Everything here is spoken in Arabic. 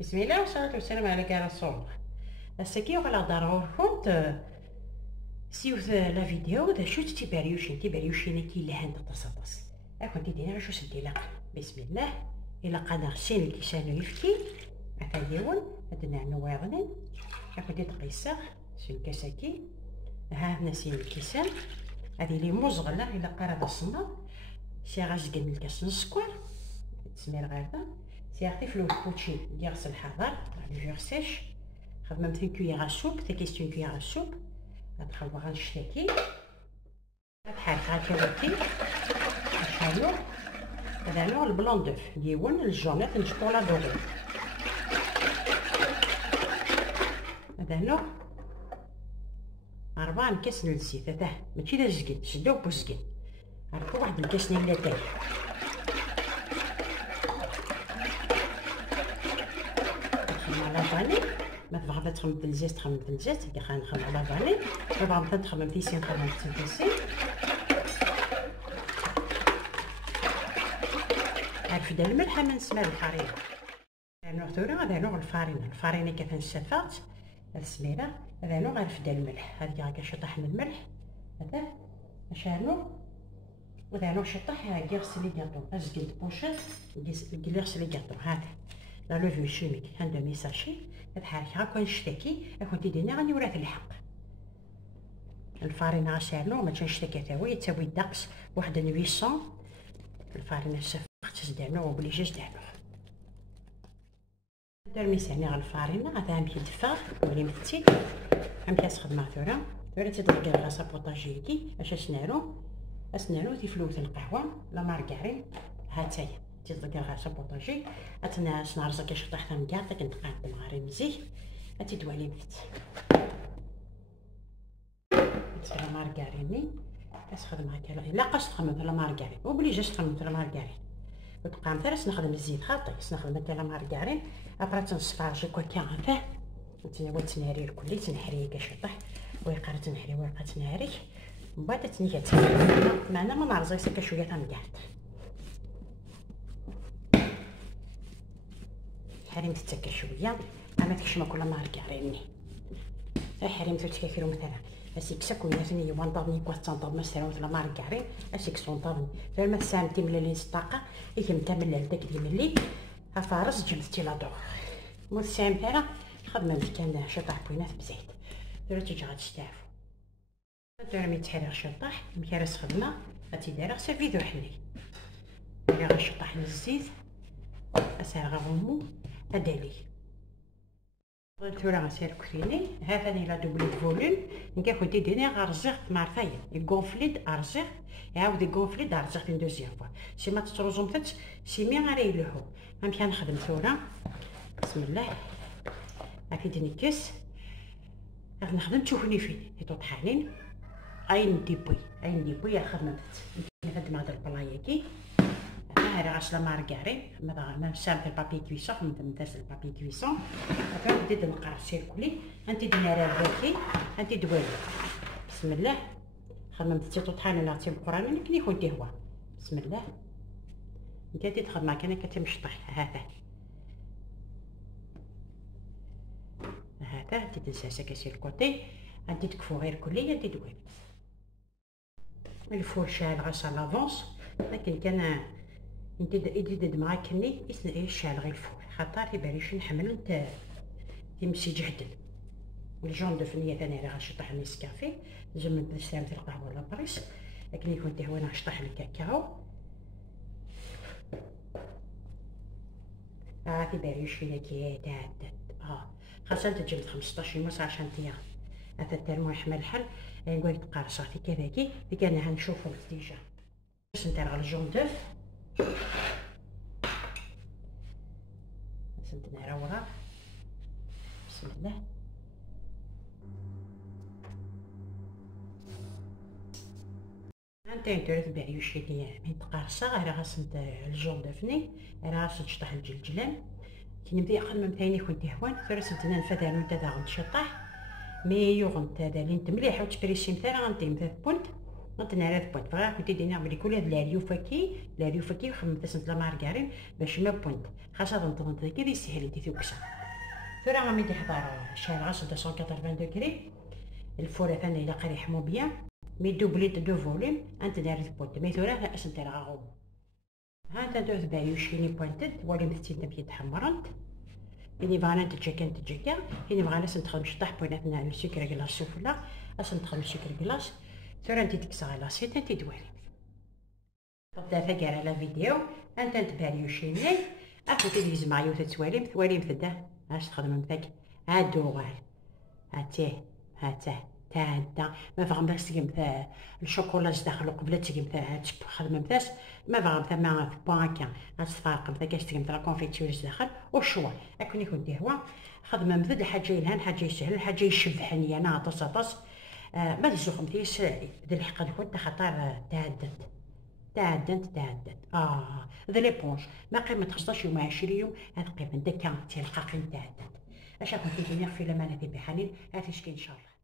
بسم الله والصلاة والسلام على رسول الله. السكي وعلى دار كنت سيوث لا فيديو دا شو تباريوشين كي لهان تصاطس كنت دينا شو سدي لك. بسم الله إلا قادر سين الكيسان يفكي أتايون أدنا نواضن كنت تقيسه سين كاساكي ها هنا سين الكيسان هذه لي مزغله إلا قرب الصنا سي غازقن الكاس نسكر تسمير غارده سي اختي فلو بوتشي ديالس الحضر لو سيش خدمه مثل كويير سوب تي كيستيون كويير سوب غتخلو غنشتكي بحال هكا شالو هذا نوع البلون دوف ديون الجونات نجبو لا دوغي هذا نوع 4 مكاس الزيت هذا ماشي لا زكين شدو بوزكين عرفوا واحد الكاس نيلا تاعي على فاني ما تبغى تخمم الزيت تخمم الزيت كي غنخمم على فاني طبعا تخمم تيسين تخمم تيسين عارف دا الملح ما نسمع الفارينه نوع ثورة هذا نوع الفارينه كيف نسفات السميره هذا نوع عارف دا الملح هذه هكا شطح من الملح هذا شانو وهذا نوع شطح غيغسل لي كاطو ازقد بوشات غيغسل لي كاطو هذا لا لوفي شيميك هان دو ميساشي بحال هكا نشتكي كنت دينا غادي وراه الحق الفارينه سالو ما تنشتكي حتى هو يتساوي الدقس واحد 800 الفارينه خصها دعنا وبليجاج دعنا دار ميساني على الفارينه هذا غنمشي دفا ولي مفتي غنمشي نسخد مع ثوره تدير غاصه بوطاجيكي اش اسنانو تيفلوت القهوه لا مارغارين هاتايا تيدير غاصه بوطاجي اتناس نعرزك كاش طيح نكاع كنتقاد مغاري مزيان تيدوالي مفت لا مارغاريني كتخدم هكا لا قاش تخمم لا مارغارين وبليجاش تخمم لا مارغارين وتبقى مثلا نخدم الزيت خاطي نخدم هكا لا مارغارين ابرا تنصفى شي كوكا هكا نتايا تنهري الكلي تنحري كاش طيح ويقرا تنحري ورقه تنهري من بعد تنيات معنا ما نعرزيش هكا شويه تنقاد حريمت تاكا شويه ما تكشما كل مارغاريني حريمت تكاكلو مثلا اسيكسا كنا ثاني وانطابني كوا تنطاب مسراوت لا مارغارين اسيكسون طابني فما سامتي ملي نسطاقه يكمتا ملال داك اللي ملي افارس جبتي لا دوغ مو سام هنا خدمه كان شطح بوينات بزيت درتي تيجي غتستعفو درمي تحرير شطح مكرس خدمه غتيدير غسل فيديو حلي اللي غنشطح الزيت اسير غنمو ادالي ثورة غنسير كريني هذا لا دوبلي فوليوم نكا كنت ديني غرزيغ مع فايا يغونفليد ارزيغ يعاود يغونفليد ارزيغ اون دوزيام فوا سي ما تتروزمتش سي مي غاري لهو غنمشي نخدم ثورة بسم الله هاكي ديني كاس غادي نخدم تشوفوني فين حيتو طحالين اين ديبوي يا خدمت نخدم هاد البلايا كي هذا غاش لا مارغارين ما سامت البابي كويسون نمتاز البابي كويسون صافي بديت نقرا سيركولي انت دينا راه انت دوالي بسم الله خدمت تيطو طحال نعطي القران كني كنتي هو بسم الله انت تخدم كان كتمشطح هذا تنسى كاسير كوتي انت تكفو غير كلي انت دوالي الفور شال غاصه لافونس لكن كان انت يديد معاكني شال غير الفور خاطر يباليش نحمل انت تمشي جهدل الجون دو فنيه ثاني راه غنشطح نيسكافي نجم نستعمل القهوه ولا بريس لكن كنت هو انا نشطح الكاكاو تيباليش فينا كي تعدد خاصة تجمد 15 يوم عشان تيا هذا الترمو يحمل الحل نقول تقارصه في كذاكي اللي كان هنشوفو ديجا باش ندير على الجون دوف سنتنا روعه بسم الله انت تريد تبيعي شي ديال من تقارصه غير خاص الجون دوفني راه خاص تشطح الجلجلان كي نبدا يخدم ثاني كنت هوان ثلاث سنتنا نفدها نتا غنشطح مي يوغ نتا دالين مليح وتبريسي نتا غنديم 3 بونت نتنارا بونت فغا كنت دينا ملي كل هاد لاريوفاكي وخممت سنت لا مارغارين باش ما بونت خاصة نطونط كي دي سهل دي توكسا ثورا غامي دي حضر شحال غاس 280 دوغري الفور ثاني الى قري يحمو بيان مي دوبليت دو فوليم انت دارت بونت مي ثورا اسنت راه غوم ها انت دوز بايوشيني بونتد ولي مثتي نبي تحمرنت إني بغانا نتجاكا إني بغانا نخدم شطح بيناتنا السكر كلاص سوفلا نخدم السكر كلاص ثورا انتي تكسا لاسيت انتي دوالي تبدا ثقار على فيديو انت تباريوشيني اخو تديز معايا تواليم تدا اش تخدم مثاك هادوغال هاتيه هاته تاعنا ما فهمتش تقيم الشوكولا داخل قبل تقيم تخدم مثاش ما فهمت ما في بانكا غتفارق مثلا كاش تقيم لا كونفيتور داخل وشوا اكون يكون ديروا خدم مثل الحاجه يلهان حاجه يسهل حاجه يشبحني انا عطس ما تزوخمتيش بدا الحق كنت خاطر تعدنت ذا ليبونج ما قيمة 15 يوم 20 يوم هاد قيمة دكا تلقى قيمة تعدنت اش كنت تجيني في لمانة بحنين هاتي شكي ان شاء الله.